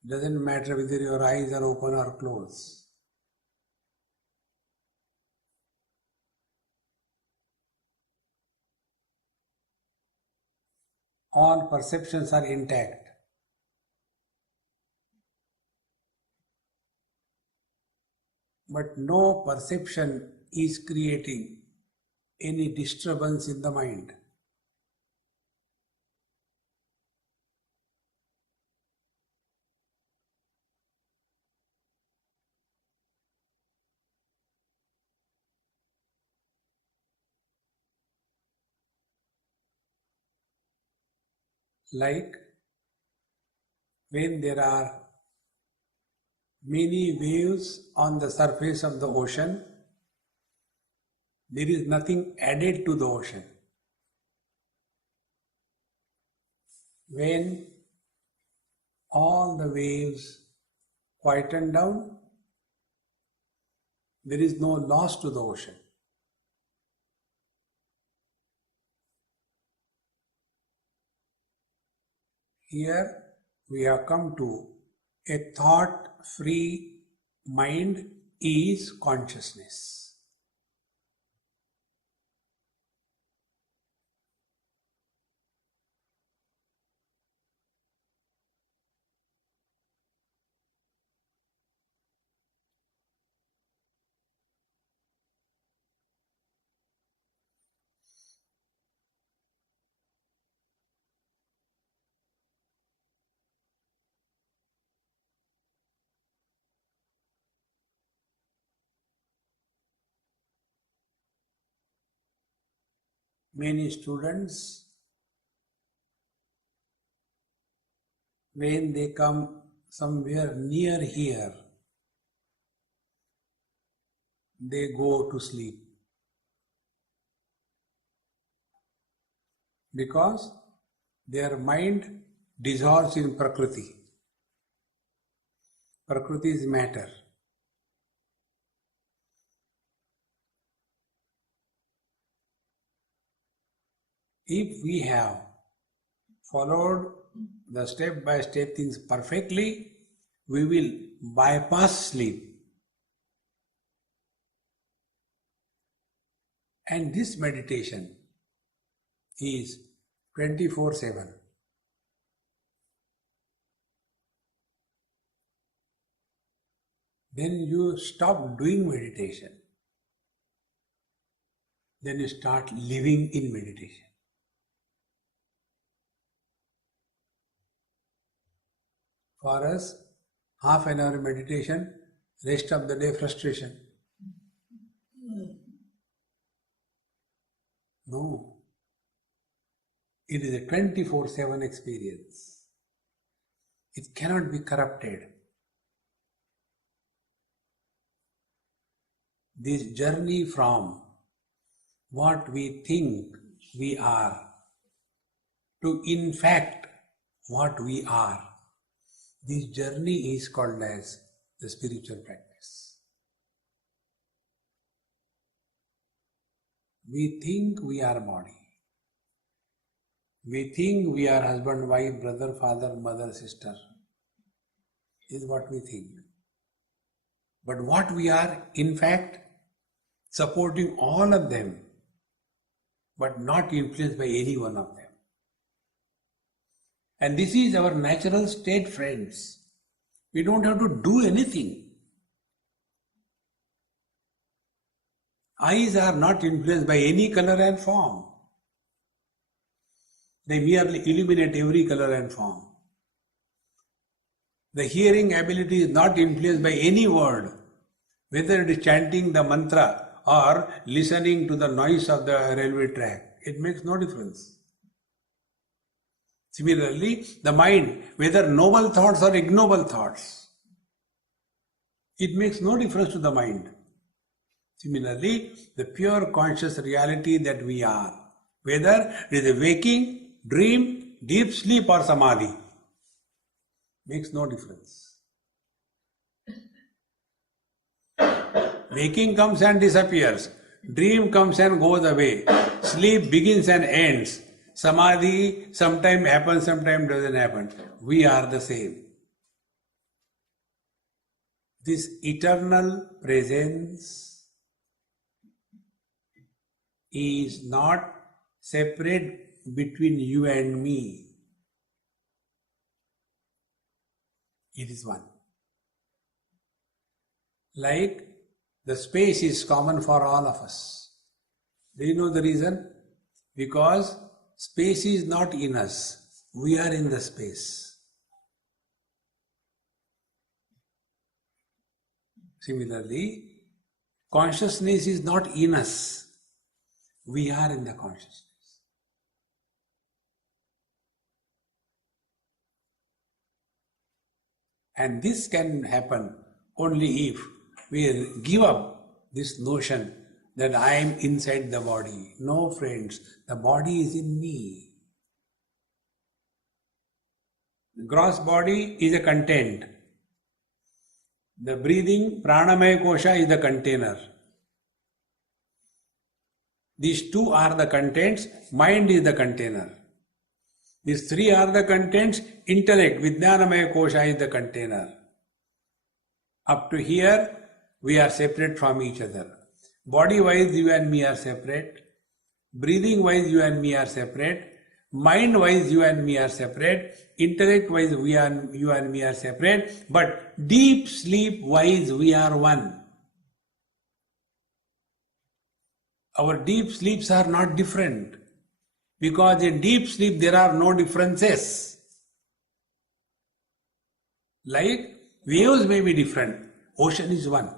Doesn't matter whether your eyes are open or closed. All perceptions are intact. But no perception is creating any disturbance in the mind. Like when there are many waves on the surface of the ocean, there is nothing added to the ocean. When all the waves quieten down, there is no loss to the ocean. Here we have come to a thought-free mind is consciousness. Many students, when they come somewhere near here, they go to sleep. Because their mind dissolves in Prakriti. Prakriti is matter. If we have followed the step-by-step things perfectly, we will bypass sleep. And this meditation is 24/7. Then you stop doing meditation. Then you start living in meditation. For us, half an hour meditation, rest of the day frustration. No. It is a 24/7 experience. It cannot be corrupted. This journey from what we think we are to in fact what we are, this journey is called as the spiritual practice. We think we are body. We think we are husband, wife, brother, father, mother, sister. Is what we think. But what we are, in fact, supporting all of them, but not influenced by any one of them. And this is our natural state, friends. We don't have to do anything. Eyes are not influenced by any color and form. They merely illuminate every color and form. The hearing ability is not influenced by any word. whether it is chanting the mantra or listening to the noise of the railway track. It makes no difference. Similarly, the mind, whether noble thoughts or ignoble thoughts, it makes no difference to the mind. Similarly, the pure conscious reality that we are, whether it is a waking, dream, deep sleep or samadhi, makes no difference. Waking comes and disappears, dream comes and goes away, sleep begins and ends, samadhi sometimes happens, sometimes doesn't happen. We are the same. This eternal presence is not separate between you and me. It is one. Like the space is common for all of us. Do you know the reason? Because space is not in us. We are in the space. Similarly, consciousness is not in us. We are in the consciousness. And this can happen only if we give up this notion that I am inside the body. No, friends, the body is in me. The gross body is a content. The breathing, pranamaya kosha, is the container. These two are the contents, mind is the container. These three are the contents, intellect, vijnanamaya kosha is the container. Up to here, we are separate from each other. Body-wise, you and me are separate. Breathing-wise, you and me are separate. Mind-wise, you and me are separate. Intellect-wise, you and me are separate. But deep sleep-wise, we are one. Our deep sleeps are not different. Because in deep sleep, there are no differences. Like waves may be different. Ocean is one.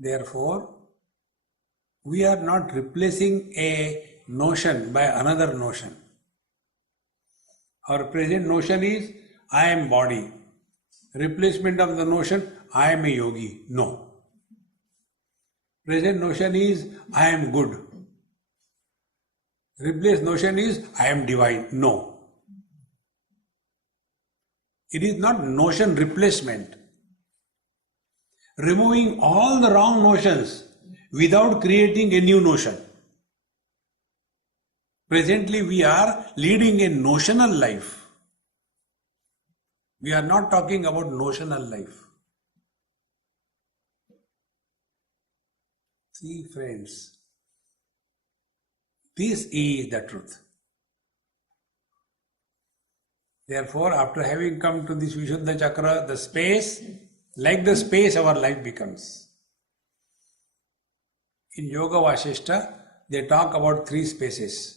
Therefore, we are not replacing a notion by another notion. Our present notion is, I am body. Replacement of the notion, I am a yogi. No. Present notion is, I am good. Replaced notion is, I am divine. No. It is not notion replacement. Removing all the wrong notions without creating a new notion. Presently we are leading a notional life. We are not talking about notional life. See, friends, this is the truth. Therefore, after having come to this Vishuddha Chakra, the space, like the space our life becomes. In Yoga Vasishta, they talk about three spaces.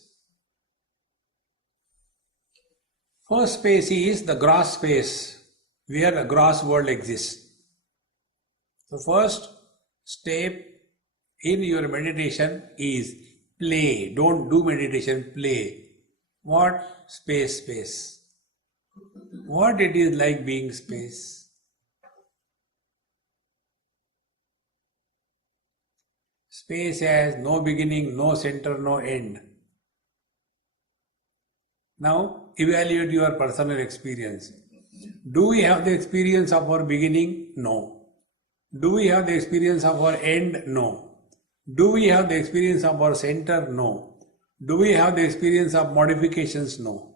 First space is the gross space, where the gross world exists. So first step in your meditation is play. Don't do meditation, play. What? Space. What it is like being space? Space has no beginning, no center, no end. Now evaluate your personal experience. Do we have the experience of our beginning? No. Do we have the experience of our end? No. Do we have the experience of our center? No. Do we have the experience of modifications? No.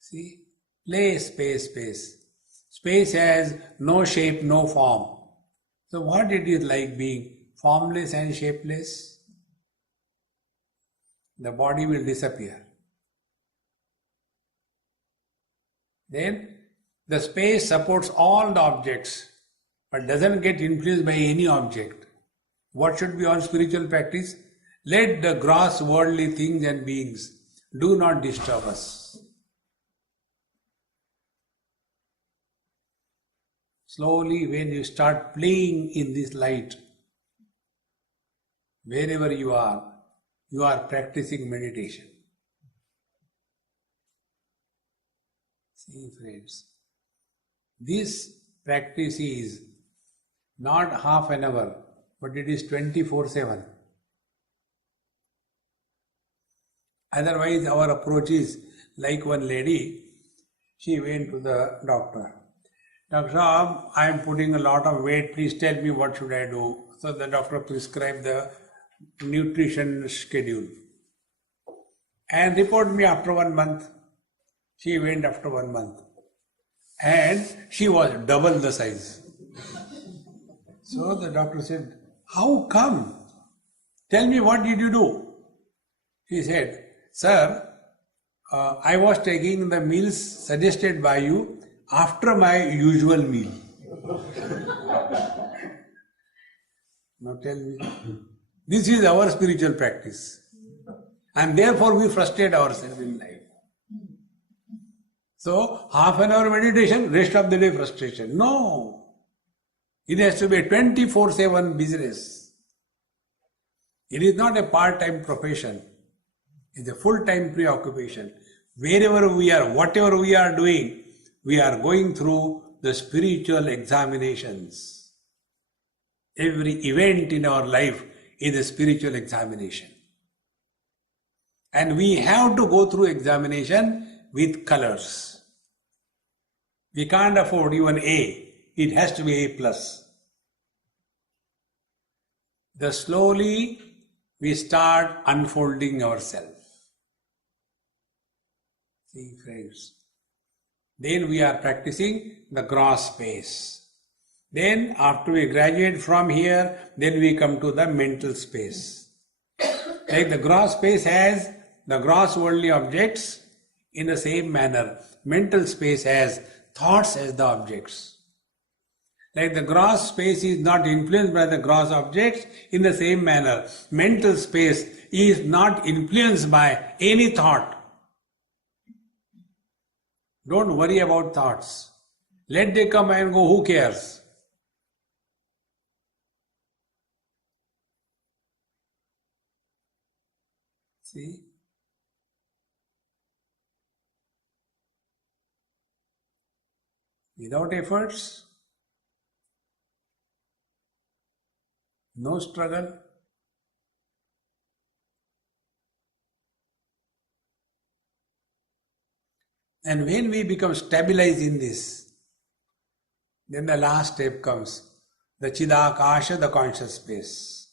See? Play, space. Space has no shape, no form. So what it is like being formless and shapeless? The body will disappear. Then the space supports all the objects. but doesn't get influenced by any object. What should be our spiritual practice? Let the gross worldly things and beings do not disturb us. Slowly, when you start playing in this light, wherever you are practicing meditation. See, friends, this practice is not half an hour, but it is 24/7. Otherwise, our approach is like one lady, she went to the doctor. Doctor Saab, I am putting a lot of weight, please tell me what should I do. So the doctor prescribed the nutrition schedule and report me after 1 month. She went after 1 month and she was double the size. So the doctor said, how come? Tell me, what did you do? She said, sir, I was taking the meals suggested by you after my usual meal. Now tell me, this is our spiritual practice. And therefore we frustrate ourselves in life. So, half an hour meditation, rest of the day frustration. No. It has to be a 24/7 business. It is not a part-time profession. It is a full-time preoccupation. Wherever we are, whatever we are doing, we are going through the spiritual examinations. Every event in our life is a spiritual examination. And we have to go through examination with colors. We can't afford even A. It has to be A+. Then slowly we start unfolding ourselves. See, friends. Then we are practicing the gross space. Then after we graduate from here, then we come to the mental space. Like the gross space has the gross worldly objects, in the same manner, mental space has thoughts as the objects. Like the gross space is not influenced by the gross objects, in the same manner, mental space is not influenced by any thought. Don't worry about thoughts. Let they come and go, who cares? See? Without efforts, no struggle. And when we become stabilized in this, then the last step comes, the Chidakasha, the conscious space.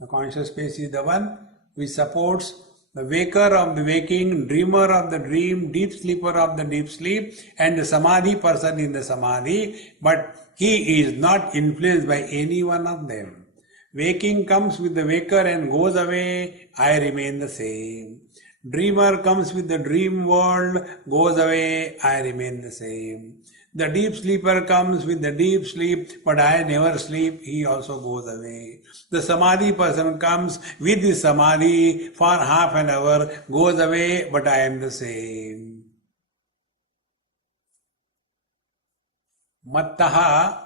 The conscious space is the one which supports the waker of the waking, dreamer of the dream, deep sleeper of the deep sleep, and the Samadhi person in the Samadhi, but he is not influenced by any one of them. Waking comes with the waker and goes away, I remain the same. Dreamer comes with the dream world, goes away, I remain the same. The deep sleeper comes with the deep sleep, but I never sleep, he also goes away. The Samadhi person comes with the Samadhi for half an hour, goes away, but I am the same. Mattaha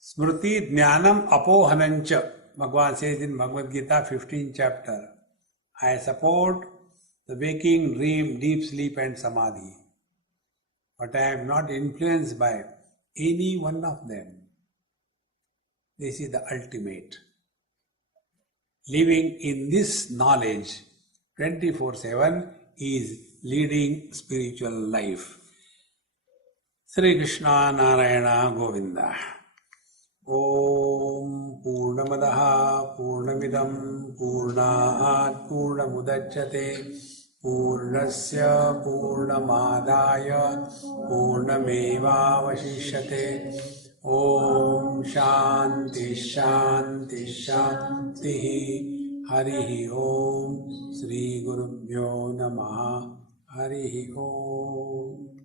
smriti jnanam apohanancha. Bhagavan says in Bhagavad Gita 15th chapter, I support the waking, dream, deep sleep and Samadhi. But I am not influenced by any one of them. This is the ultimate. Living in this knowledge 24/7 is leading spiritual life. Sri Krishna Narayana Govinda. Om Purnamadaha Purnamidam Purnaat Purnamudachyate Purnasya Purnamadaya Purnamevavashishyate. Om Shanti Shanti Shanti. Harihi Om. Sri Gurubhyo Namaha. Harihi Om.